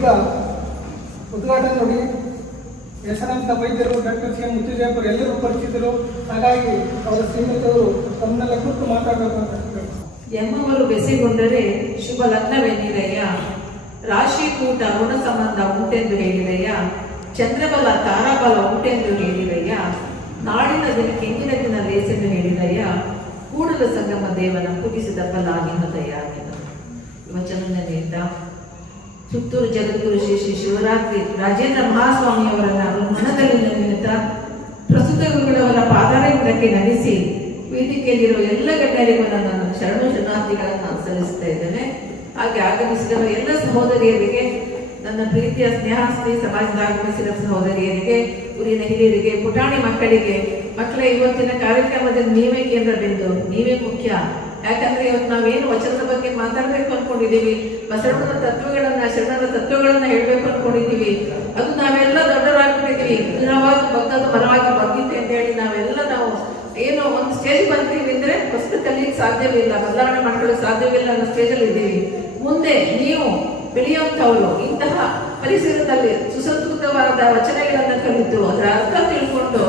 ಈಗ ಉದ್ಘಾಟನೆ ನೋಡಿ ಹೆಸರಾಂತ ವೈದ್ಯರು ಡಾಕ್ಟರ್ ಸಿ ಎಂ ಮುತ್ತುಜಾಪುರ ಎಲ್ಲರೂ ಪರಿಚಿತರು. ಹಾಗಾಗಿ ಅವರ ಶ್ರೀಮಂತವರು ತಮ್ಮನ್ನೆಲ್ಲ ಕುರಿತು ಮಾತಾಡಬೇಕು ಅಂತ ಎಮ್ಮವರು ಬೆಸೆಗೊಂಡರೆ ಶುಭ ಲಗ್ನವೆನ್ನಿದೆಯ, ರಾಶಿ ಕೂಟ ಋಣ ಸಂಬಂಧ ಉಂಟೆಂದು ಹೇಳಿದೆಯ, ಚಂದ್ರಬಲ ತಾರಾಬಲ ಉಂಟೆಂದು ಹೇಳಿದೆಯ, ನಾಡಿನ ದಿನ ಕೆಂಗಿನ ದಿನ ಲೇಸೆಂದು ಹೇಳಿದೆಯ, ಕೂಡಲ ಸಂಗಮ ದೇವನ ಕುದಿಸಿದ ಫಲ ನಿಮ್ಮದಯ. ವಚನದಿಂದ ಸುತ್ತೂರು ಜಗದ್ಗುರು ಶ್ರೀ ಶ್ರೀ ಶಿವರಾತ್ರಿ ರಾಜೇಂದ್ರ ಮಹಾಸ್ವಾಮಿಯವರನ್ನ ಮನದಲ್ಲಿ ನಿಮಿತ್ತ ಪ್ರಸ್ತುತ ಗುರುಗಳವರ ಪಾದಾರಕ್ಕೆ ನಗಿಸಿ ವೇದಿಕೆಯಲ್ಲಿರುವ ಎಲ್ಲ ಗಣ್ಯರಿಗೂ ನಾನು ಶರಣು ಶರಣಾರ್ಥಿಗಳನ್ನು ಸಲ್ಲಿಸ್ತಾ ಇದ್ದೇನೆ. ಹಾಗೆ ಆಗಮಿಸಿದ ಎಲ್ಲ ಸಹೋದರಿಯರಿಗೆ, ನನ್ನ ಪ್ರೀತಿಯ ಸ್ನೇಹಾಸ್ತಿ ಸಮಾಜದ ಆಗಮಿಸಿದ ಸಹೋದರಿಯರಿಗೆ, ಊರಿನ ಹಿರಿಯರಿಗೆ, ಪುಟಾಣಿ ಮಕ್ಕಳಿಗೆ, ಮಕ್ಕಳ ಇವತ್ತಿನ ಕಾರ್ಯಕ್ರಮದಲ್ಲಿ ನೀವೇ ಕೇಂದ್ರ ಬಿಂದು, ನೀವೇ ಮುಖ್ಯ. ಯಾಕಂದ್ರೆ ಇವತ್ತು ನಾವೇನು ವಚನದ ಬಗ್ಗೆ ಮಾತಾಡ್ಬೇಕು ಅನ್ಕೊಂಡಿದೀವಿ, ಬಸವಣ್ಣನ ತತ್ವಗಳನ್ನ, ಶರಣರ ತತ್ವಗಳನ್ನ ಹೇಳ್ಬೇಕು ಅನ್ಕೊಂಡಿದೀವಿ, ಅದು ನಾವೆಲ್ಲ ದೊಡ್ಡವರಾಗ್ಬಿಟ್ಟಿದೀವಿ. ದೃಢವಾಗಿ ಭಕ್ತದ ಮರವಾಗಿ ಬಂದಿದ್ದೆ ಅಂತ ಹೇಳಿ ನಾವು ಏನೋ ಒಂದು ಸ್ಟೇಜ್ ಬಂದಿದ್ದೀವಿ ಅಂದ್ರೆ ಫಸ್ಟ್ ಕಲಿಯಕ್ಕೆ ಸಾಧ್ಯವಿಲ್ಲ, ಬದಲಾವಣೆ ಮಾಡ್ಕೊಳ್ಳೋಕೆ ಸಾಧ್ಯವಿಲ್ಲ ಅನ್ನೋ ಸ್ಟೇಜಲ್ಲಿ ಇದ್ದೀವಿ. ಮುಂದೆ ನೀವು ಬೆಳೆಯುವಂಥವ್ರು ಇಂತಹ ಪರಿಸರದಲ್ಲಿ ಸುಸಂಸ್ಕೃತವಾದ ವಚನಗಳನ್ನ ಕಲಿತು ಅದರ ಅರ್ಥ ತಿಳ್ಕೊಂಡು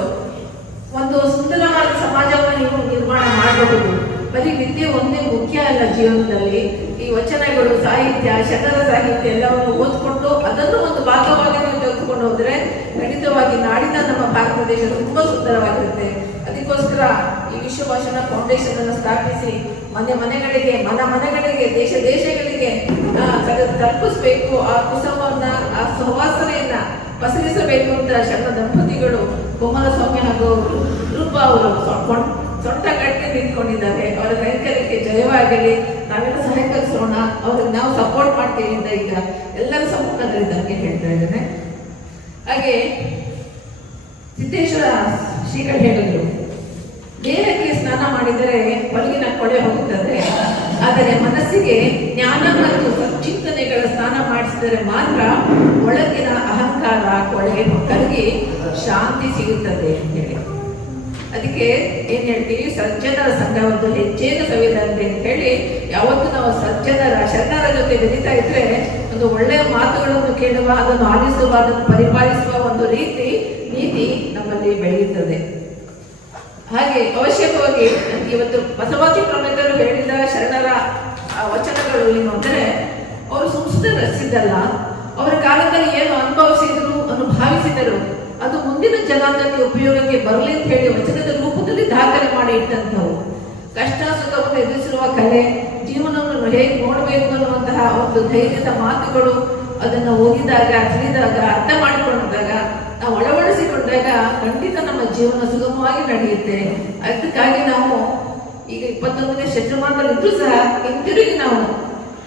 ಒಂದು ಸುಂದರವಾದ ಸಮಾಜವನ್ನು ನೀವು ನಿರ್ಮಾಣ ಮಾಡಬಹುದು. ಬರೀ ವಿದ್ಯೆ ಒಂದೇ ಮುಖ್ಯ ಅಲ್ಲ ಜೀವನದಲ್ಲಿ. ಈ ವಚನಗಳು, ಸಾಹಿತ್ಯ, ಶರಣರ ಸಾಹಿತ್ಯ ಎಲ್ಲವನ್ನು ಓದ್ಕೊಂಡು ಅದನ್ನು ಒಂದು ಭಾಗವಾಗಿ ನೀವು ತೆಗೆದುಕೊಂಡು ಹೋದ್ರೆ ಖಂಡಿತವಾಗಿ ನಾಡಿನ ನಮ್ಮ ಭಾರತ ದೇಶ ತುಂಬಾ ಸುಂದರವಾಗಿರುತ್ತೆ. ಅದಕ್ಕೋಸ್ಕರ ಈ ವಿಶ್ವ ಭಾಷಣ ಫೌಂಡೇಶನ್ ಅನ್ನು ಸ್ಥಾಪಿಸಿ ಮನೆಗಳಿಗೆ, ಮನೆಗಳಿಗೆ, ದೇಶಗಳಿಗೆ ತಲುಪಿಸ್ಬೇಕು. ಆ ಕುಸುಮವನ್ನ, ಆ ಸುವಾಸನೆಯನ್ನ ಪಸರಿಸಬೇಕು ಅಂತ ಶರಣ ದಂಪತಿಗಳು ಕುಮಾರಸ್ವಾಮಿ ಹಾಗೂ ರೂಪ ಅವರು ಸೊಂಟ ಕಟ್ಟಿ ನಿಂತ್ಕೊಂಡಿದ್ದಾರೆ. ಅವರ ಕೈಕರ್ಯಕ್ಕೆ ಜಯವಾಗಲಿ, ನಾವೆಲ್ಲ ಸಹಕರಿಸೋಣ, ಅವ್ರಿಗೆ ನಾವು ಸಪೋರ್ಟ್ ಮಾಡ್ತೀವಿ ಅಂತ ಈಗ ಎಲ್ಲರ ಸಮ್ಮುಖದಿಂದ ಹೇಳ್ತಾ ಇದ್ದೇನೆ. ಹಾಗೆ ಸಿದ್ದೇಶ್ವರ ಶ್ರೀಗಳು ಹೇಳಿದ್ರು, ದೇಹಕ್ಕೆ ಸ್ನಾನ ಮಾಡಿದರೆ ಹೊರಗಿನ ಕೊಳೆ ಹೋಗುತ್ತದೆ, ಆದರೆ ಮನಸ್ಸಿಗೆ ಜ್ಞಾನ ಮತ್ತು ಚಿಂತನೆಗಳ ಸ್ನಾನ ಮಾಡಿಸಿದರೆ ಮಾತ್ರ ಒಳಗಿನ ಅಹಂಕಾರ ಕೊಳೆ ಕರಗಿ ಶಾಂತಿ ಸಿಗುತ್ತದೆ ಅಂತೇಳಿ. ಅದಕ್ಕೆ ಏನ್ ಹೇಳ್ತೀವಿ, ಸಜ್ಜನರ ಸಂಘ ಒಂದು ಹೆಜ್ಜೆಯನ್ನು ಸವಿದಂತೆ ಅಂತ ಹೇಳಿ ಯಾವತ್ತು ನಾವು ಸಜ್ಜನರ ಶರಣರ ಜೊತೆ ಬೆರೀತಾ ಇದ್ರೆ ಒಂದು ಒಳ್ಳೆಯ ಮಾತುಗಳನ್ನು ಕೇಳುವ, ಅದನ್ನು ಆಲಿಸುವ, ಅದನ್ನು ಪರಿಪಾಲಿಸುವ ಒಂದು ನೀತಿ ನಮ್ಮಲ್ಲಿ ಬೆಳೆಯುತ್ತದೆ. ಹಾಗೆ ಅವಶ್ಯಕವಾಗಿ ಇವತ್ತು ಬಸವಾದಿ ಪ್ರಮೇತರು ಹೇಳಿದ ಶರಣರ ವಚನಗಳು ಏನು ಅಂದರೆ, ಅವರು ಸಂಸ್ಕೃತ ರಚಿಸಿದ್ದಲ್ಲ, ಅವರ ಕಾಲದಲ್ಲಿ ಏನು ಅನುಭವಿಸಿದರು ಅದು ಮುಂದಿನ ಜನಾಂಗಕ್ಕೆ ಉಪಯೋಗಕ್ಕೆ ಬರಲಿ ಅಂತ ಹೇಳಿ ವಚನದ ರೂಪದಲ್ಲಿ ದಾಖಲೆ ಮಾಡಿ ಇಟ್ಟಂಥವು. ಕಷ್ಟ ಸುಖವನ್ನು ಎದುರಿಸಿರುವ ಕಲೆ, ಜೀವನವನ್ನು ಹೇಗೆ ನೋಡಬೇಕು ಅನ್ನುವಂತಹ ಒಂದು ಧೈರ್ಯದ ಮಾತುಗಳು, ಅದನ್ನು ಓದಿದಾಗ, ತಿಳಿದಾಗ, ಅರ್ಥ ಮಾಡಿಕೊಂಡಾಗ, ನಾವು ಅಳವಡಿಸಿಕೊಂಡಾಗ ಖಂಡಿತ ನಮ್ಮ ಜೀವನ ಸುಗಮವಾಗಿ ನಡೆಯುತ್ತೆ. ಅದಕ್ಕಾಗಿ ನಾವು ಈಗ 21ನೇ ಶತಮಾನದಲ್ಲಿ ಇದ್ರೂ ಸಹ ಹಿಂತಿರುಗಿ ನಾವು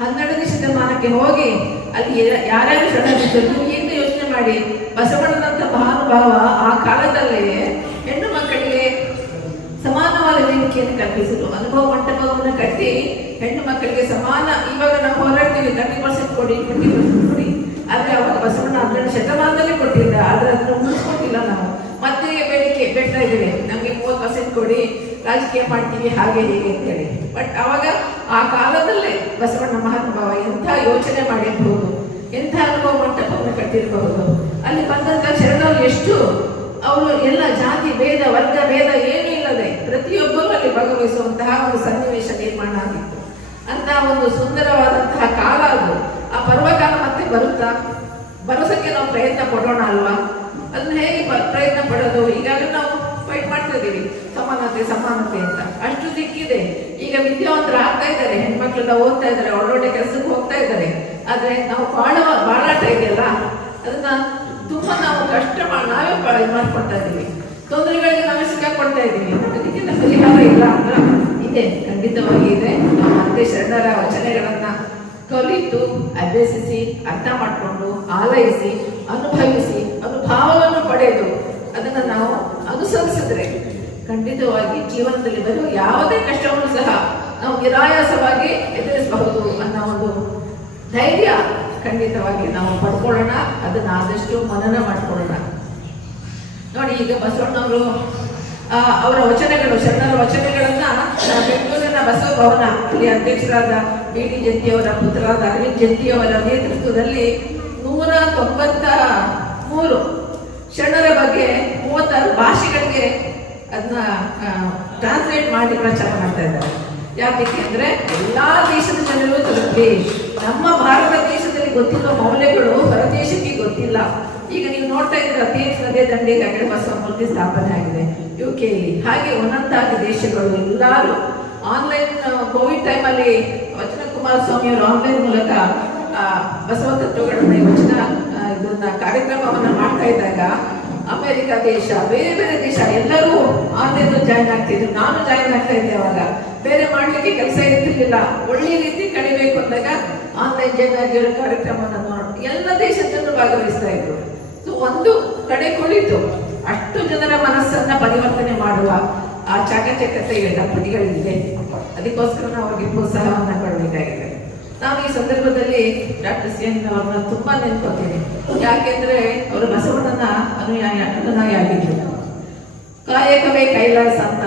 12ನೇ ಶತಮಾನಕ್ಕೆ ಹೋಗಿ ಅಲ್ಲಿ ಯಾರ್ಯಾರು ಶರಣರಿದ್ದರು ಏನು ಯೋಚನೆ ಮಾಡಿ, ಬಸವಣ್ಣನಂತ ಮಹಾನುಭಾವ ಆ ಕಾಲದಲ್ಲೇ ಹೆಣ್ಣು ಮಕ್ಕಳಿಗೆ ಸಮಾನವಾದ ವೇದಿಕೆಯನ್ನು ಕಲ್ಪಿಸಿದ್ರು. ಅನುಭವ ಮಂಟಪವನ್ನು ಕಟ್ಟಿ ಹೆಣ್ಣು ಮಕ್ಕಳಿಗೆ ಸಮಾನ, ಇವಾಗ ನಾವು ಹೋರಾಡ್ತೀವಿ 30% ಕೊಡಿ, 20% ಕೊಡಿ, ಆದ್ರೆ ಅವಾಗ ಬಸವಣ್ಣ 12ನೇ ಶತಮಾನದಲ್ಲೇ ಕೊಟ್ಟಿದ್ದ, ಆದ್ರೆ ಅದನ್ನು ಉಳಿಸ್ಕೊಟ್ಟಿಲ್ಲ. ನಾವು ಮತ್ತೆ ಬೇಡಿಕೆ ಬೇಡ್ತಾ ಇದ್ದೀವಿ, ನಮ್ಗೆ 30% ಕೊಡಿ, ರಾಜಕೀಯ ಮಾಡ್ತೀವಿ ಹಾಗೆ ಹೀಗೆ ಅಂತೇಳಿ. ಬಟ್ ಅವಾಗ ಆ ಕಾಲದಲ್ಲೇ ಬಸವಣ್ಣ ಮಹಾನುಭಾವ ಎಂಥ ಯೋಚನೆ ಮಾಡಿರ್ಬಹುದು, ಎಂಥ ಅನುಭವ ಮಂಟಪವನ್ನು ಕಟ್ಟಿರಬಹುದು. ಅಲ್ಲಿ ಬಂದಂತ ಶರಣರು ಎಷ್ಟು, ಅವರು ಎಲ್ಲ ಜಾತಿ ಭೇದ, ವರ್ಗ ಭೇದ ಏನೂ ಇಲ್ಲದೆ ಪ್ರತಿಯೊಬ್ಬರು ಅಲ್ಲಿ ಭಾಗವಹಿಸುವಂತಹ ಒಂದು ಸನ್ನಿವೇಶ ನಿರ್ಮಾಣ ಆಗಿತ್ತು. ಅಂತ ಒಂದು ಸುಂದರವಾದಂತಹ ಕಾಲ ಅದು. ಆ ಪರ್ವಕಾಲ ಮತ್ತೆ ಬರುತ್ತಾ, ಬರೋಸಕ್ಕೆ ನಾವು ಪ್ರಯತ್ನ ಪಡೋಣ ಅಲ್ವಾ? ಅದನ್ನ ಹೇಗೆ ಪ್ರಯತ್ನ ಪಡೋದು? ಈಗಾಗಲೇ ನಾವು ಫೈಟ್ ಮಾಡ್ತಾ ಇದೀವಿ, ಸಮಾನತೆ ಅಂತ. ಅಷ್ಟು ದಿಕ್ಕಿದೆ. ಈಗ ವಿದ್ಯಾವಂತರು ಆಗ್ತಾ ಇದ್ದಾರೆ, ಹೆಣ್ಮಕ್ಳೆಲ್ಲ ಓದ್ತಾ ಇದ್ದಾರೆ, ಒಳ್ಳೊಳ್ಳೆ ಕೆಲಸಕ್ಕೆ ಹೋಗ್ತಾ ಇದ್ದಾರೆ. ಆದ್ರೆ ನಾವು ಬಾಳಾಟ ಇದೆಯಲ್ಲ, ಅದನ್ನ ತುಂಬಾ ನಾವು ಕಷ್ಟ ನಾವೇ ಮಾಡ್ಕೊಳ್ತಾ ಇದ್ದೀವಿ, ತೊಂದರೆಗಳಿಗೆ ನಾವೇ ಸಿಕ್ಕಾಕೊಳ್ತಾ ಇದ್ದೀವಿ. ಅದಕ್ಕಿಂತ ಪರಿಹಾರ ಇಲ್ಲ ಅಂದ್ರೆ ಇದೆ, ಖಂಡಿತವಾಗಿ ಇದೆ. ನಾವು ಮತ್ತೆ ಶರಣರ ವಚನಗಳನ್ನ ಕಲಿತು, ಅಭ್ಯಸಿಸಿ, ಅರ್ಥ ಮಾಡಿಕೊಂಡು, ಆಲೈಸಿ, ಅನುಭವಿಸಿ, ಅನುಭವವನ್ನು ಪಡೆದು ಅದನ್ನು ನಾವು ಅನುಸರಿಸಿದ್ರೆ ಖಂಡಿತವಾಗಿ ಜೀವನದಲ್ಲಿ ಬರುವ ಯಾವುದೇ ಕಷ್ಟವನ್ನು ಸಹ ನಾವು ನಿರಾಯಾಸವಾಗಿ ಎದುರಿಸಬಹುದು ಅನ್ನೋ ಒಂದು ಧೈರ್ಯ ಖಂಡಿತವಾಗಿ ನಾವು ಪಡ್ಕೊಳ್ಳೋಣ. ಅದನ್ನ ಆದಷ್ಟು ಮನನ ಮಾಡ್ಕೊಳ್ಳೋಣ. ನೋಡಿ, ಈಗ ಬಸವಣ್ಣವರು ಅವರ ವಚನಗಳು, ಶರಣರ ವಚನಗಳನ್ನ ಬೆಂಗಳೂರಿನ ಬಸವ ಭವನ ಅಲ್ಲಿ ಅಧ್ಯಕ್ಷರಾದ ಬಿ ಡಿ ಜಂತಿಯವರ ಪುತ್ರರಾದ ಅರವಿಂದ್ ಜಂತಿಯವರ ನೇತೃತ್ವದಲ್ಲಿ 100 93 ಶರಣರ ಬಗ್ಗೆ 36 ಭಾಷೆಗಳಿಗೆ ಅದನ್ನ ಟ್ರಾನ್ಸ್ಲೇಟ್ ಮಾಡಿ ಪ್ರಚಾರ ಮಾಡ್ತಾ ಇದ್ದಾರೆ. ಯಾಕೆ ಅಂದ್ರೆ ಎಲ್ಲಾ ದೇಶದ ಜನರು ತಲುಪಲಿ. ನಮ್ಮ ಭಾರತ ದೇಶದಲ್ಲಿ ಗೊತ್ತಿರೋ ಮೌಲ್ಯಗಳು ಹೊರದೇಶಕ್ಕೆ ಗೊತ್ತಿಲ್ಲ. ಈಗ ನೀವು ನೋಡ್ತಾ ಇದ್ರೆ ಅಥೇನ್ಸ್ ನದಿ ದಂಡೆಗೆ ಬಸವ ಮೂರ್ತಿ ಸ್ಥಾಪನೆ ಆಗಿದೆ UK-ಯಲ್ಲಿ. ಹಾಗೆ ಒಂದೊಂದಾಗಿ ದೇಶಗಳು ಎಲ್ಲರೂ ಆನ್ಲೈನ್ ಕೋವಿಡ್ ಟೈಮಲ್ಲಿ ವಚನ ಕುಮಾರಸ್ವಾಮಿ ಅವರು ಆನ್ಲೈನ್ ಮೂಲಕ ಬಸವ ತತ್ವಗಳನ್ನ ಇದನ್ನ ಕಾರ್ಯಕ್ರಮವನ್ನ ಮಾಡ್ತಾ ಇದ್ದಾಗ ಅಮೆರಿಕ ದೇಶ, ಬೇರೆ ಬೇರೆ ದೇಶ ಎಲ್ಲರೂ ಆನ್ಲೈನ್ ಜಾಯಿನ್ ಆಗ್ತಿದ್ರು. ನಾನು ಜಾಯಿನ್ ಆಗ್ತಾ ಇದ್ದೆ. ಅವಾಗ ಬೇರೆ ಮಾಡ್ಲಿಕ್ಕೆ ಕೆಲಸ ಇರ್ತಿರ್ಲಿಲ್ಲ. ಒಳ್ಳೆ ರೀತಿ ಕಡಿಬೇಕು ಅಂದಾಗ ಆನ್ಲೈನ್ ಜಾಯಿನ್ ಆಗಿರೋ ಕಾರ್ಯಕ್ರಮವನ್ನು ನೋಡಿ ಎಲ್ಲ ದೇಶದ ಜನರು ಭಾಗವಹಿಸ್ತಾ ಇದ್ರು. ಸೊ ಒಂದು ಕಡೆ ಕುಳಿತು ಅಷ್ಟು ಜನರ ಮನಸ್ಸನ್ನ ಪರಿವರ್ತನೆ ಮಾಡುವ ಆ ಚಾಕಚಕ್ಯತೆ ದಂಪತಿಗಳಿದೆ. ಅದಕ್ಕೋಸ್ಕರ ನಾವು ಅವ್ರಿಗೆ ಪ್ರೋತ್ಸಾಹವನ್ನ ಕೊಡಬೇಕಾಗಿದೆ. ನಾನು ಈ ಸಂದರ್ಭದಲ್ಲಿ ಡಾಕ್ಟರ್ CN ಅವ್ರನ್ನ ತುಂಬಾ ನೆನ್ಕೋತೀನಿ. ಯಾಕೆಂದ್ರೆ ಅವರು ಬಸವಣ್ಣನ ಅನುಯಾಯಿ ಆಗಿದ್ರು. ಕಾಯಕವೇ ಕೈಲಾಸ ಅಂತ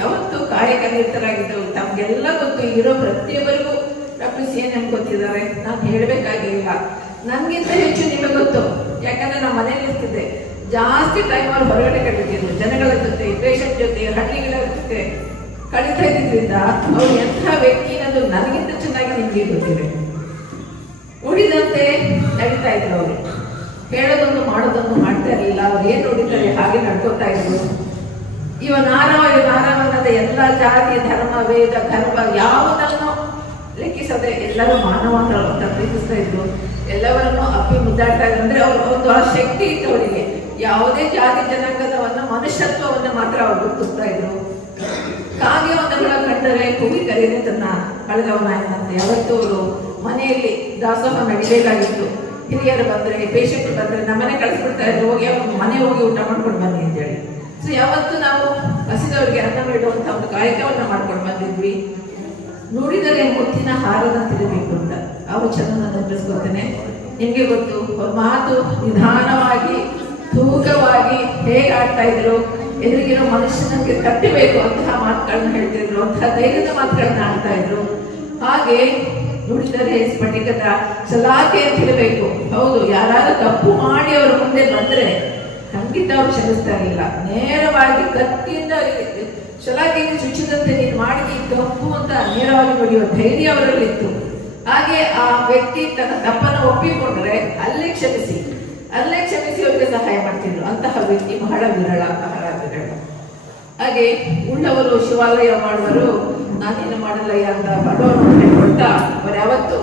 ಯಾವತ್ತು ಕಾಯಕ ನಿರತರಾಗಿದ್ದರು. ತಮ್ಗೆಲ್ಲ ಗೊತ್ತು, ಇರೋ ಪ್ರತಿಯೊಬ್ಬರಿಗೂ ಡಾಕ್ಟರ್ CN ಗೊತ್ತಿದ್ದಾರೆ. ನಾನು ಹೇಳಬೇಕಾಗಿಲ್ಲ. ನನ್ಗಿಂತ ಹೆಚ್ಚು ನಿಮಗೆ ಗೊತ್ತು. ಯಾಕಂದ್ರೆ ನಾವು ಮನೇಲಿ ಇರ್ತಿದ್ದೆ. ಜಾಸ್ತಿ ಟೈಮ್ ಅವ್ರು ಹೊರಗಡೆ ಕಳೀತಿದ್ರು. ಜನಗಳ ಜೊತೆ, ಪೇಷಂಟ್ ಜೊತೆ, ಹಳ್ಳಿಗಳ ಜೊತೆ ಕಳೀತಾ ಇದ್ದಿದ್ರಿಂದ ಅವ್ರು ಎಂಥ ವ್ಯಕ್ತಿ ಅನ್ನೋದು ನನಗಿಂತ ಚೆನ್ನಾಗಿ ನಿಮಗೆ ಗೊತ್ತಿದೆ. ಉಳಿದಂತೆ ನಡೀತಾ ಇದ್ರು. ಅವರು ಹೇಳೋದೊಂದು ಮಾಡೋದೊಂದು ಮಾಡ್ತಾ ಇರಲಿಲ್ಲ. ಅವ್ರು ಏನ್ ನೋಡಿದ್ದಾರೆ ಹಾಗೆ ನಡ್ಕೋತಾ ಇದ್ರು. ಇವ ನಾರಾಯಣದ ಎಲ್ಲ ಜಾತಿ, ಧರ್ಮ, ವೇದ, ಗರ್ಭ ಯಾವುದನ್ನು ಲೆಕ್ಕಿಸದೆ ಎಲ್ಲರೂ ಮಾನವನ ಪ್ರೀತಿಸ್ತಾ ಇದ್ರು. ಎಲ್ಲವರನ್ನು ಅಪ್ಪಿ ಮುದ್ದಾಡ್ತಾ ಇದ್ರು. ಅಂದ್ರೆ ಅವ್ರ ಒಂದು ಆ ಶಕ್ತಿ ಇತ್ತು ಅವರಿಗೆ. ಯಾವುದೇ ಜಾತಿ ಜನಾಂಗದವನ್ನ ಮನುಷ್ಯತ್ವವನ್ನ ಮಾತ್ರ ಅವ್ರು ಗುರುತಿಸ್ತಾ ಇದ್ರು. ಕಾವ್ಯವನ್ನಗಳ ಕಂಡರೆ ಕೂಗಿ ಕರೆಯದೆ ತನ್ನ ಕಳೆದವನಾಯನಂತೆ ಯಾವತ್ತೂ ಅವರು ಮನೆಯಲ್ಲಿ ದಾಸೋಹ ನಡಿಬೇಕಾಗಿತ್ತು. ಹಿರಿಯರು ಬಂದ್ರೆ, ಪೇಷಂಟ್ ಬಂದ್ರೆ ನಮ್ಮನೆ ಕಳಿಸ್ಬಿಡ್ತಾ ಇದ್ರು. ಹೋಗಿ ಅವ್ರ ಮನೆ ಹೋಗಿ ಊಟ ಮಾಡ್ಕೊಂಡು ಬನ್ನಿ ಅಂತೇಳಿ. ಸೊ ಯಾವತ್ತು ನಾವು ಹಸಿದವರಿಗೆ ಅನ್ನ ಬಿಡುವಂತ ಒಂದು ಕಾಯಕವನ್ನ ಮಾಡ್ಕೊಂಡು ಬಂದಿದ್ವಿ. ನುಡಿದರೆ ಮುತ್ತಿನ ಹಾರದಂತಿರಬೇಕು ಅಂತ ಆ ವಚನವನ್ನು ನೆನಪಿಸ್ಕೊಳ್ತೇನೆ. ನಿಮ್ಗೆ ಗೊತ್ತು, ಅವ್ರ ಮಾತು ನಿಧಾನವಾಗಿ, ತೂಕವಾಗಿ ಹೇಗೆ ಆಡ್ತಾ ಇದ್ರು. ಎದುರಿಗಿರೋ ಮನುಷ್ಯನಿಗೆ ತಟ್ಟಬೇಕು ಅಂತಹ ಮಾತುಗಳನ್ನ ಹೇಳ್ತಿದ್ರು. ಅಂತಹ ಧೈರ್ಯದ ಮಾತುಗಳನ್ನ ಆಡ್ತಾ ಇದ್ರು. ಹಾಗೆ ನುಡಿದರೆ ಸ್ಫಟಿಕದ ಸಲಾಕೆ ಅಂತ ಇರಬೇಕು. ಹೌದು, ಯಾರಾದ್ರೂ ತಪ್ಪು ಮಾಡಿ ಅವ್ರ ಮುಂದೆ ಬಂದ್ರೆ ಖಂಡಿತ ಅವ್ರು ಕ್ಷಮಿಸ್ತಾ ಇರಲಿಲ್ಲ. ನೇರವಾಗಿ ಕತ್ತಿಯಿಂದ ಸಲಾಕೆಗೆ ಚುಚ್ಚಿದಂತೆ ನೀನು ಮಾಡಿದ ತಪ್ಪು ಅಂತ ನೇರವಾಗಿ ನುಡಿಯುವ ಧೈರ್ಯ ಅವರಲ್ಲಿತ್ತು. ಹಾಗೆ ಆ ವ್ಯಕ್ತಿ ತನ್ನ ತಪ್ಪನ್ನು ಒಪ್ಪಿಕೊಂಡ್ರೆ ಅಲ್ಲೇ ಕ್ಷಮಿಸಿ ಅವರಿಗೆ ಸಹಾಯ ಮಾಡ್ತಿದ್ರು. ಅಂತಹ ವ್ಯಕ್ತಿ ಬಹಳ ವಿರಳ. ಹಾಗೆ ಉಳ್ಳವರು ಶಿವಾಲಯ ಮಾಡುವರು, ನಾನೇನು ಮಾಡಲ್ಲಯ್ಯ ಅಂತ ಬಡವರು ಹೇಳ್ಕೊಳ್ತಾ ಅವರು ಯಾವತ್ತು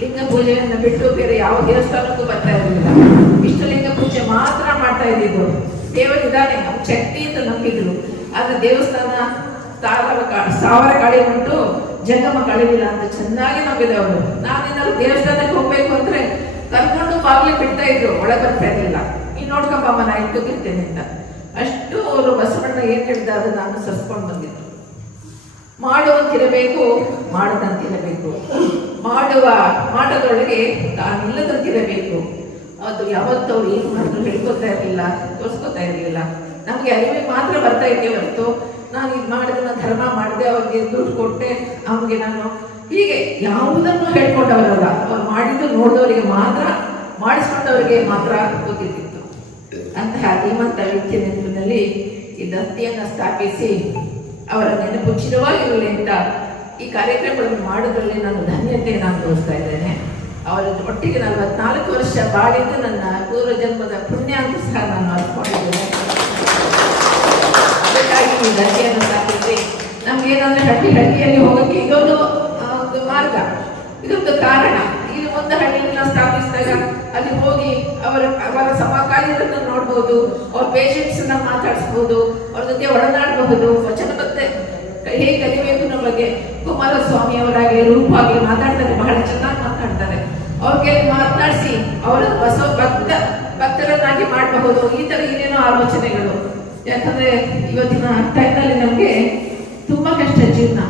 ಲಿಂಗ ಪೂಜೆಯನ್ನು ಬಿಟ್ಟು ಬೇರೆ ಯಾವ ದೇವಸ್ಥಾನಕ್ಕೂ ಬರ್ತಾ ಇರಲಿಲ್ಲ. ಇಷ್ಟಲಿಂಗ ಪೂಜೆ ಮಾತ್ರ ಮಾಡ್ತಾ ಇದ್ದಿದ್ದು. ದೇವರಿದ್ದಾನೆ, ನಮ್ಮ ಶಕ್ತಿ ಅಂತ ನಂಬಿದ್ರು. ಆದ್ರೆ ದೇವಸ್ಥಾನ ಸಾವಿರ ಕಳೆ ಉಂಟು, ಜಂಗಮ ಕಳೆದಿಲ್ಲ ಅಂತ ಚೆನ್ನಾಗಿ ನಂಬಿದೆ ಅವರು. ನಾನೇನಾದ್ರು ದೇವಸ್ಥಾನಕ್ಕೆ ಹೋಗ್ಬೇಕು ಅಂದ್ರೆ ಕರ್ಕೊಂಡು ಬಾಗ್ಲಿ ಬಿಡ್ತಾ ಇದ್ರು, ಒಳಗೆ ಬರ್ತಾ ಇರಲಿಲ್ಲ. ಈ ನೋಡ್ಕೊಂಬಮ್ಮ ನಾ ಇಟ್ಟಿರ್ತೇನೆ ಅಂತ. ಅಷ್ಟು ಅವರು ಬಸವಣ್ಣ ಏನ್ ಹೇಳಿದ ಅದನ್ನ ಅನುಸರಿಸ್ಕೊಂಡು ಬಂದಿದ್ರು. ಮಾಡುವಂತಿರಬೇಕು, ಮಾಡದಂತಿರಬೇಕು. ಮಾಡದೊಳಗೆ ತಾನಿಲ್ಲದಂತಿರಬೇಕು. ಅದು ಯಾವತ್ತು ಅವ್ರು ಏನು ಮಾಡಿದ್ರು ಹೇಳ್ಕೊತಾ ಇರಲಿಲ್ಲ, ತೋರಿಸ್ಕೊತಾ ಇರಲಿಲ್ಲ. ನಮ್ಗೆ ಅರಿವಿಗೆ ಮಾತ್ರ ಬರ್ತಾ ಇದ್ದೆ ಹೊರತು ನಾನು ಇದು ಮಾಡಿದೆ, ನಾನು ಧರ್ಮ ಮಾಡಿದೆ, ಅವ್ರಿಗೆ ದುಡ್ಡು ಕೊಟ್ಟೆ, ಅವ್ರಿಗೆ ನಾನು ಹೀಗೆ ಯಾವುದನ್ನು ಹೇಳ್ಕೊಂಡವರಲ್ಲ. ಅವ್ರು ಮಾಡಿದ್ದು ನೋಡಿದವರಿಗೆ ಮಾತ್ರ, ಮಾಡಿಸ್ಕೊಂಡವರಿಗೆ ಮಾತ್ರ ಗೊತ್ತಿತ್ತು. ಅಂತಹ ಧೀಮಂತ ವ್ಯಕ್ತಿ ನೆನಪಿನಲ್ಲಿ ಈ ದತ್ತಿಯನ್ನು ಸ್ಥಾಪಿಸಿ ಅವರ ನೆನಪು ಚಿರವಾಗಿರಲಿ ಅಂತ ಈ ಕಾರ್ಯಕ್ರಮಗಳನ್ನು ಮಾಡೋದ್ರಲ್ಲಿ ನಾನು ಧನ್ಯತೆಯನ್ನು ಅನುಭವಿಸ್ತಾ ಇದ್ದೇನೆ. ಅವರ ಒಟ್ಟಿಗೆ 44 ವರ್ಷ ಬಾಳಿದ್ದು ನನ್ನ ಪೂರ್ವ ಜನ್ಮದ ಪುಣ್ಯ ಅಂತ ಸಹ ನಾನು ಅರ್ಕೊಂಡಿದ್ದೇನೆ. ಅದಕ್ಕಾಗಿ ಈ ದತ್ತಿಯನ್ನು ಸ್ಥಾಪಿಸಿ ನಮ್ಗೇನಂದ್ರೆ ಹಳ್ಳಿಯಲ್ಲಿ ಹೋಗೋಕ್ಕೆ ಇದೊಂದು ಮಾರ್ಗ, ಇದೊಂದು ಕಾರಣ. ಇದು ಒಂದು ಹಳ್ಳಿಯನ್ನ ಸ್ಥಾಪಿಸಿದಾಗ ಅಲ್ಲಿ ಹೋಗಿ ಅವರ ಸಮಕಾಲೀನರನ್ನು ನೋಡ್ಬೋದು, ಅವ್ರ ಪೇಷಂಟ್ಸ್ ಮಾತಾಡಿಸ್ಬೋದು, ಅವ್ರ ಜೊತೆ ಒಡನಾಡಬಹುದು. ವಚನಬದ್ಧ ಹೇಗೆ ಕಲಿಬೇಕು ಅನ್ನೋ ಬಗ್ಗೆ ಕುಮಾರಸ್ವಾಮಿ ಅವರಾಗಿ ರೂಪಾಗಿ ಮಾತಾಡ್ತಾರೆ, ಬಹಳ ಚೆನ್ನಾಗಿ ಮಾತಾಡ್ತಾರೆ. ಅವ್ರಿಗೆ ಮಾತನಾಡಿಸಿ ಅವರ ಬಸವ ಭಕ್ತರನ್ನಾಗಿ ಮಾಡಬಹುದು. ಈ ತರ ಏನೇನೋ ಆಲೋಚನೆಗಳು. ಯಾಕಂದ್ರೆ ಇವತ್ತಿನ ಟೈಮ್ನಲ್ಲಿ ನಮ್ಗೆ ತುಂಬಾ ಕಷ್ಟ ಜೀವನ.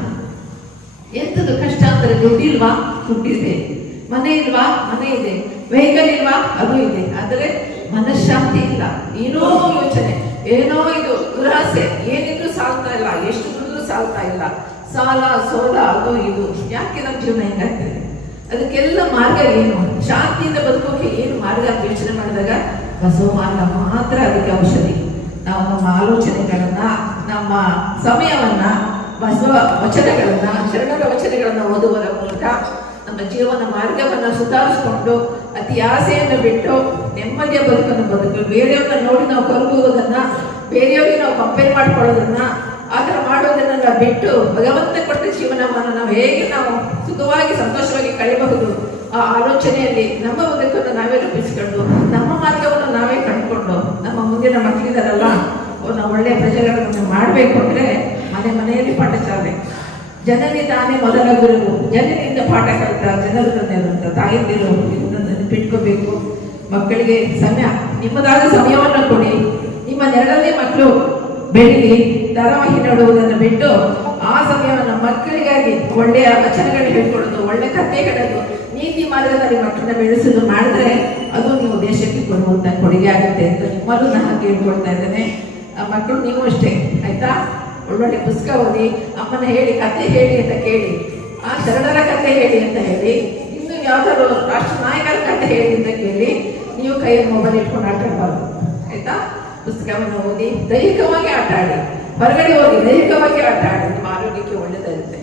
ಎಂಥದ್ದು ಕಷ್ಟ ಅಂದ್ರೆ ದುಡ್ಡಿಲ್ವಾ, ದುಡ್ಡಿದೆ. ಮನೆ ಇಲ್ವಾ, ಮನೆ ಇದೆ. ವೆಹಿಕಲ್ ಇಲ್ವಾ, ಅದು ಇದೆ. ಆದರೆ ಮನಃಶಾಂತಿ ಇಲ್ಲ. ಏನೋ ಯೋಚನೆ, ಏನೋ ಇದು ದುರಾಸೆ, ಏನಿದ್ರು ಸಾಲ್ತಾ ಇಲ್ಲ, ಎಷ್ಟು ದುಡ್ಡು ಸಾಲ್ತಾ ಇಲ್ಲ. ಸಾಲ ಸೋಲ ಅದು ಇದು. ಯಾಕೆ ನಮ್ಮ ಜೀವನ ಹಿಂಗಾಗ್ತದೆ? ಅದಕ್ಕೆಲ್ಲ ಮಾರ್ಗ ಏನು? ಶಾಂತಿಯಿಂದ ಬದುಕೋಕೆ ಏನು ಮಾರ್ಗ ಅಂತ ಯೋಚನೆ ಮಾಡಿದಾಗ ಬಸವ ಮಾರ್ಗ ಮಾತ್ರ ಅದಕ್ಕೆ ಔಷಧಿ. ನಾವು ನಮ್ಮ ಆಲೋಚನೆಗಳನ್ನ, ನಮ್ಮ ಸಮಯವನ್ನ ಬಸವ ವಚನಗಳನ್ನ, ಶರಣರ ವಚನಗಳನ್ನ ಓದುವುದರ ಮೂಲಕ ನಮ್ಮ ಜೀವನ ಮಾರ್ಗವನ್ನು ಸುಧಾರಿಸಿಕೊಂಡು ಅತಿ ಆಸೆಯನ್ನು ಬಿಟ್ಟು ನೆಮ್ಮದಿಯ ಬದುಕನ್ನು ಬದುಕಲು, ಬೇರೆಯವ್ರನ್ನ ನೋಡಿ ನಾವು ಕೊರಗುವುದನ್ನ, ಬೇರೆಯವ್ರಿಗೆ ನಾವು ಕಂಪೇರ್ ಮಾಡ್ಕೊಳ್ಳೋದನ್ನ, ಆ ಥರ ಮಾಡೋದನ್ನೆಲ್ಲ ಬಿಟ್ಟು ಭಗವಂತ ಕೊಟ್ಟ ಜೀವನವನ್ನು ನಾವು ಹೇಗೆ ನಾವು ಸುಖವಾಗಿ ಸಂತೋಷವಾಗಿ ಕಳೆಯಬಹುದು, ಆ ಆಲೋಚನೆಯಲ್ಲಿ ನಮ್ಮ ಬದುಕನ್ನು ನಾವೇ ರೂಪಿಸಿಕೊಂಡು ನಮ್ಮ ಮಾರ್ಗವನ್ನು ನಾವೇ ಕಂಡುಕೊಂಡು ನಮ್ಮ ಮುಂದಿನ ಮಕ್ಕಳಿದಾರಲ್ಲ ಅವ್ರನ್ನ ಒಳ್ಳೆಯ ಪ್ರಜೆಗಳನ್ನು ಮಾಡಬೇಕು ಅಂದರೆ ಮನೆಯಲ್ಲಿ ಪಾಠಶಾಲೆ. ಜನನಿ ತಾನೇ ಮೊದಲ ಗುರುವು, ಜನನಿಂದ ಪಾಠ ಕಲಿತ ಜನರು ತಂದಿರುವಂಥ ತಾಯಿಯಂದಿರು ಇದನ್ನು ನೆನಪಿಟ್ಕೋಬೇಕು. ಮಕ್ಕಳಿಗೆ ಸಮಯ, ನಿಮ್ಮದಾದ ಸಮಯವನ್ನು ಕೊಡಿ. ನಿಮ್ಮ ನೆರಳಲ್ಲಿ ಮಕ್ಕಳು ಬೆಳೀಲಿ. ಧಾರಾವಾಹಿ ನೋಡುವುದನ್ನು ಬಿಟ್ಟು ಆ ಸಮಯವನ್ನು ಮಕ್ಕಳಿಗಾಗಿ ಒಳ್ಳೆಯ ವಚನಗಳು ಹೇಳ್ಕೊಡೋದು, ಒಳ್ಳೆ ಕಥೆ ಹೇಳೋದು, ನೀತಿ ಮಾರ್ಗದಲ್ಲಿ ಮಕ್ಕಳನ್ನ ಬೆಳೆಸೋದು ಮಾಡಿದ್ರೆ ಅದು ನೀವು ದೇಶಕ್ಕೆ ಕೊಡುವಂಥ ಕೊಡುಗೆ ಆಗುತ್ತೆ ಅಂತ ನಿಮ್ಮಲ್ಲೂ ನಾನು ಕೇಳ್ಕೊಳ್ತಾ ಇದ್ದೇನೆ. ಮಕ್ಕಳು ನೀವು ಅಷ್ಟೇ ಆಯ್ತಾ, ಒಳ್ಳೊಳ್ಳೆ ಪುಸ್ತಕ ಓದಿ, ಅಮ್ಮನ ಹೇಳಿ ಕಥೆ ಹೇಳಿ ಅಂತ ಕೇಳಿ, ಆ ಶರಣರ ಕಥೆ ಹೇಳಿ ಅಂತ ಹೇಳಿ, ಇನ್ನು ಯಾವ್ದಾದ್ರು ರಾಷ್ಟ್ರ ನಾಯಕರ ಕಥೆ ಹೇಳಿ ಅಂತ ಕೇಳಿ ನೀವು ಕೈಯಲ್ಲಿ ಮೊಬೈಲ್ ಇಟ್ಕೊಂಡು ಆಟ ಆಡಬಾರ್ದು ಆಯ್ತಾ. ಪುಸ್ತಕವನ್ನು ಓದಿ ದೈಹಿಕವಾಗಿ ಆಟ ಆಡಿ, ಹೊರಗಡೆ ಹೋಗಿ ದೈಹಿಕವಾಗಿ ಆಟ ಆಡಿ, ನಿಮ್ಮ ಆರೋಗ್ಯಕ್ಕೆ ಒಳ್ಳೆಯದಾಗುತ್ತೆ.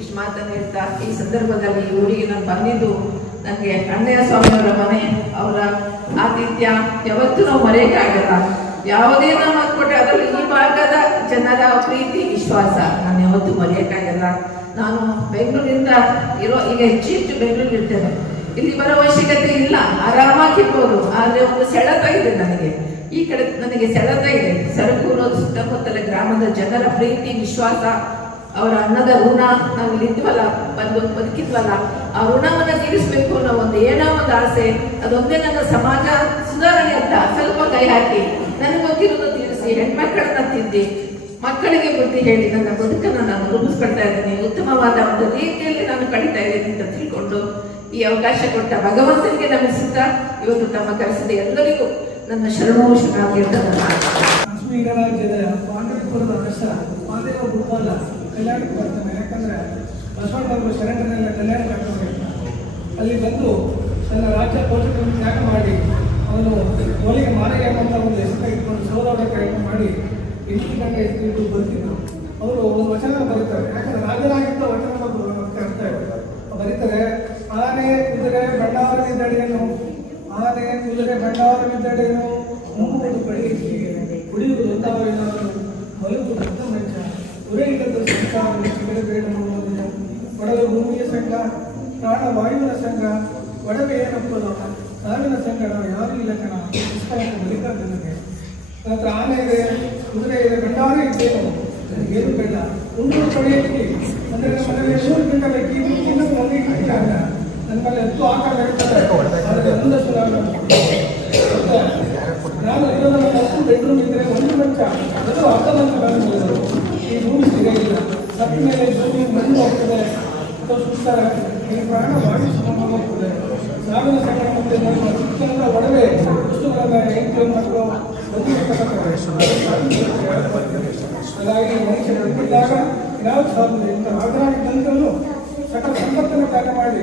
ಇಷ್ಟು ಮಾತನ್ನು ಹೇಳ್ತಾ ಈ ಸಂದರ್ಭದಲ್ಲಿ ಈ ಊರಿಗೆ ನಾನು ಬಂದಿದ್ದು ನನಗೆ ಅಣ್ಣಯ್ಯ ಸ್ವಾಮಿಯವರ ಮನೆ, ಅವರ ಆತಿಥ್ಯ ಯಾವತ್ತೂ ನಾವು ಮರೆಯೋಕ್ಕಾಗಲ್ಲ. ಯಾವುದೇ ನಾವು ಕೊಟ್ಟರೆ ಅದರಲ್ಲಿ ಈ ಭಾಗದ ಜನರ ಪ್ರೀತಿ ವಿಶ್ವಾಸ ನಾನು ಯಾವತ್ತೂ ಮರೆಯೋಕ್ಕಾಗಲ್ಲ. ನಾನು ಬೆಂಗಳೂರಿಂದ ಈಗ ಹೆಚ್ಚು ಬೆಂಗಳೂರು ಇರ್ತೇನೆ, ಇಲ್ಲಿ ಬರೋ ಅವಶ್ಯಕತೆ ಇಲ್ಲ, ಆರಾಮಾಗಿರ್ಬೋದು. ಆದರೆ ಒಂದು ಸೆಳೆತ ಇದೆ ನನಗೆ, ಈ ಕಡೆ ನನಗೆ ಸೆಳೆತ ಇದೆ. ಸರಕೂರು ಸುತ್ತಮುತ್ತಲ ಗ್ರಾಮದ ಜನರ ಪ್ರೀತಿ ವಿಶ್ವಾಸ, ಅವರ ಅನ್ನದ ಋಣ, ನಾವು ಇಲ್ಲಿದ್ವಲ್ಲ ಬದುಕಿದ್ವಲ್ಲ, ಆ ಋಣವನ್ನು ತೀರಿಸಬೇಕು ಅನ್ನೋ ಏನೋ ಒಂದು ಆಸೆ. ಅದೊಂದೇ ನನ್ನ ಸಮಾಜ ಸುಧಾರಣೆ ಅಂತ ಸ್ವಲ್ಪ ಕೈ ಹಾಕಿ ನನಗೆ ಗೊತ್ತಿರೋದು ತಿಳಿಸಿ, ಹೆಣ್ಮಕ್ಕಳನ್ನ ತಿದ್ದಿ, ಮಕ್ಕಳಿಗೆ ಬುದ್ಧಿ ಹೇಳಿ ನನ್ನ ಬದುಕನ್ನು ನಾನು ರೂಪಿಸ್ಕೊಳ್ತಾ ಇದ್ದೀನಿ, ಉತ್ತಮವಾದ ಒಂದು ರೀತಿಯಲ್ಲಿ ನಾನು ಕಳೀತಾ ಇದ್ದೀನಿ ಅಂತ ತಿಳ್ಕೊಂಡು ಈ ಅವಕಾಶ ಕೊಟ್ಟ ಭಗವಂತನಿಗೆ ನಮಿಸುತ್ತಾ ಇವತ್ತು ತಮ್ಮ ಕರೆಸಿದ ಎಲ್ಲರಿಗೂ ನನ್ನ ಶರಣೋಷಣಾಗಿರ್ತದೆ. ಕಾಶ್ಮೀರ ರಾಜ್ಯದ ಪಾಂಡವಪುರದ ಅರಸ ಮಾದೇವ ಭೂಪಾಲ ಕಲ್ಯಾಣಕ್ಕೆ ಬರ್ತಾನೆ. ಯಾಕಂದ್ರೆ ಬಸವಣ್ಣವರು ಶರಣರನ್ನೆಲ್ಲ ಕಲ್ಯಾಣ ಕರ್ಕೊಂಡು ಅಲ್ಲಿ ಬಂದು ತನ್ನ ರಾಜ್ಯ ಪೋಷಕರನ್ನು ತ್ಯಾಗ ಮಾಡಿ ಅವನು ಒಲಿಗೆ ಮಾರಿಗೆ ಅಂತ ಒಂದು ಹೆಸರು ಇಟ್ಕೊಂಡು ಸೌರವ್ರ ಪ್ರಯತ್ನ ಮಾಡಿ ಇಂಟಿಗಂಗೆ ಇಟ್ಟು ಬರ್ತಿದ್ರು. ಅವರು ಒಂದು ವಚನ ಬರೀತಾರೆ, ಯಾಕಂದ್ರೆ ರಾಜನಾಗಿದ್ದ ವಚನ ಅರ್ಥ ಬರೀತಾರೆ. ಆನೆ ಕುದುರೆ ಬಂಡಾರವಿದ್ದಡೇನು, ಆನೆ ಕುದುರೆ ಬಂಡಾರವಿದ್ದಡೇನು, ಮುಂಬುವುದು ಬಳಿಗೆ ಕುಡಿಯುವುದು ಒಂದಾವೇನಾದರೂ, ಮಲಗುವುದು ದೊಡ್ಡ ಮಂಚ, ಉರೆಯಿಲ್ಲದ ಸಂಸಾರ ಬೇಡ ನೋಡುವುದಿಲ್ಲ, ಒಡಲು ಭೂಮಿಯ ಸಂಘ ಪ್ರಾಣವಾಯುವಿನ ಸಂಘ, ಒಡವೆ ಏನಪ್ಪಲ್ಲ ಸಾವಿನ ಸಂಘ ಯಾರೂ ಇಲ್ಲ ಕಣ, ಪುಸ್ತಕಕ್ಕೆ ಬರೀತಾರೆ ನನಗೆ. ನಂತರ ಆನೆ ಇದೆ, ಕುದುರೆ ಇದೆ, ಬಂಡಾರ ಇದ್ದೇನು, ನನಗೇನು ಬೇಡ, ಉಂಡು ಪಡೆಯಲಿಕ್ಕೆ ಅಂದರೆ ನಮ್ಮ ಮನೆಯಲ್ಲಿ 100 ಕ್ವಿಂಟಲ್ ಅಕ್ಕಿ ಇನ್ನೊಂದು ಮಂದಿಗೆ ಹಾಕಿದಾಗ ನನ್ನ ಮೇಲೆ 10 ಆಕಾರ ಇರ್ತದೆ. ಆದರೆ ಒಂದಷ್ಟು ನಾನು ಇರೋದು ನನ್ನ 10 ಬೆಡ್ರೂಮ್ ಇದ್ದರೆ ಒಂದು ಮಂಚ, ಅದು ಅರ್ಧ ಮಂಚ ಬಂದು ಈ ಭೂಮಿ ಸಿಗಲಿಲ್ಲ. ಸತ್ತ ಮೇಲೆ ಭೂಮಿ ಮಣ್ಣು ಹೋಗ್ತದೆ ಅಥವಾ ಸುಸ್ತಾರ, ಈ ಪ್ರಾಣ ಬಾಡಿ ಸುಮ್ಮ ಹೋಗ್ತದೆ. ಸಾವಿನ ಸಂಘ ಮತ್ತೆ ನಮ್ಮ ಸುತ್ತಮುತ್ತ ಒಡವೆ ವಸ್ತುಗಳನ್ನ ಹೆಂಡತಿ ಮಕ್ಕಳು ಹಾಗಾಗಿ ಮನುಷ್ಯರು ಇದ್ದಾಗ ಯಾವ ಸಾಧ್ಯ ಇಂಥ ರಾಜನಾಗಿದ್ದಂತಲೂ ಸಕಲ ಸಂಪತ್ತನ್ನು ಕಾರ್ಯ ಮಾಡಿ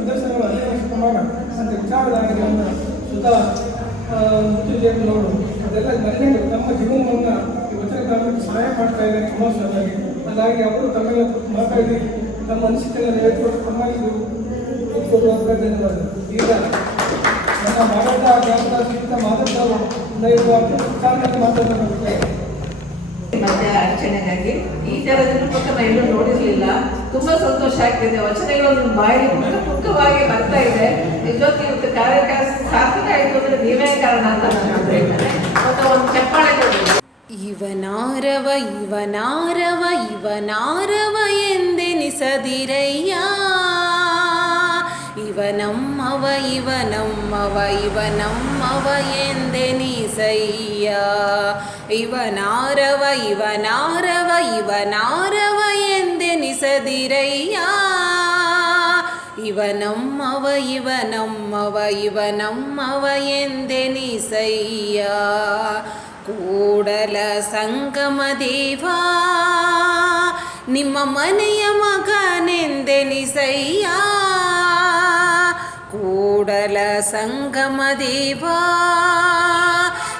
ನಿದರ್ಶನಗಳು 15 ವರ್ಷ ಮಾಡ ಅಂತ ವಿಚಾರಧಾರೆಗಳನ್ನು ಸುಧಾ ಮುತ್ತುಜೇಬನವರು ಅದೆಲ್ಲ ಮನೆಗಳು ನಮ್ಮ ಜೀವನವನ್ನು ಈ ವಚನ ಕಾಲಕ್ಕೆ ಸಹಾಯ ಮಾಡ್ತಾ ಇದ್ದಾರೆ ಎಮೋಷನಲ್. ಹಾಗಾಗಿ ಅವರು ತಮ್ಮೆಲ್ಲ ಮಾತಾಡಿ ತಮ್ಮ ಅನಿಸಿಕೆಗಳನ್ನು ಹೇಳ್ಕೊಟ್ಟು ತಮ್ಮಲ್ಲಿ ಕೊಡುವಂಥ ಧನ್ಯವಾದ. ಈಗ ನನ್ನ ಮಾರಾಟ ಗ್ರಾಮದ ಶ್ರೀಯುತ ಮಾಧವ್ ಮಾತಾಡೋದು ಮಧ್ಯ ಅರ್ಚನೆಗಾಗಿ ಈ ತರದ ಪುಸ್ತಕ ಎಲ್ಲೂ ನೋಡಿರ್ಲಿಲ್ಲ. ತುಂಬಾ ಸಂತೋಷ ಆಗ್ತಿದೆ. ವಚನಗಳು ಬಾಯಿ ಪುಕ್ಕವಾಗಿ ಬರ್ತಾ ಇದೆ. ನಿಜವಾಗಿ ಇವತ್ತು ಕಾರ್ಯಕ್ರಮ ಸಾರ್ಥಕ ಆಯಿತು ಅಂದ್ರೆ ನೀವೇ ಕಾರಣ ಅಂತ ನಾನು ಹೇಳ್ತೇನೆ. ಮತ್ತು ಒಂದು ಚಪ್ಪಾಳೆ ಕೊಡಿ. ಇವನಾರವ ಇವನಾರವ ಇವನಾರವ ಎಂದೆನಿಸದಿರಯ್ಯ, ಇವನಮ್ಮವ ಇವನಮ್ಮವ ಇವನಮ್ಮವ ಎಂದೆನಿಸಯ್ಯ, ಇವನಾರವ ಇವನಾರವ ಇವನಾರವ ಎಂದೆನಿಸದಿರಯ್ಯ, ಇವನಮ್ಮವ ಇವನಮ್ಮವ ಇವನಮ್ಮವ ಎಂದೆನಿಸಯ್ಯ. ಕೂಡಲ ಸಂಗಮ ದೇವಾ ನಿಮ್ಮ ಮನೆಯ ಮಗನೆಂದೆನಿಸಯ್ಯ, ಕೂಡಲ ಸಂಗಮ ದೇವ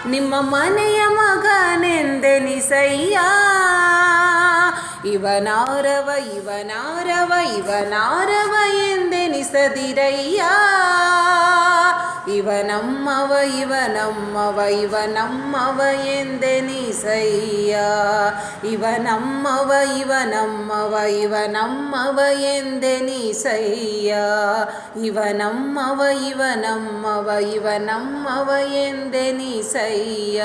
ನಿಮ್ಮ ಮನೆಯ ಮಗನೆಂದೆನಿಸಯ್ಯ ಇವನಾರವ ಇವನಾರವ ಇವನಾರವ ಎಂದೆನಿಸದಿರಯ್ಯ ಇವನಮ್ಮವ ಇವನಮ್ಮವ ಇವನಮ್ಮವ ಎಂದೆನಿಸಯ್ಯ ಇವನಮ್ಮವ ಇವನಮ್ಮವ ಇವನಮ್ಮವ ಎಂದೆನಿಸಯ್ಯ ಇವನಮ್ಮವ ಇವನಮ್ಮವ ಇವನಮ್ಮವ ಎಂದೆನಿಸಯ್ಯ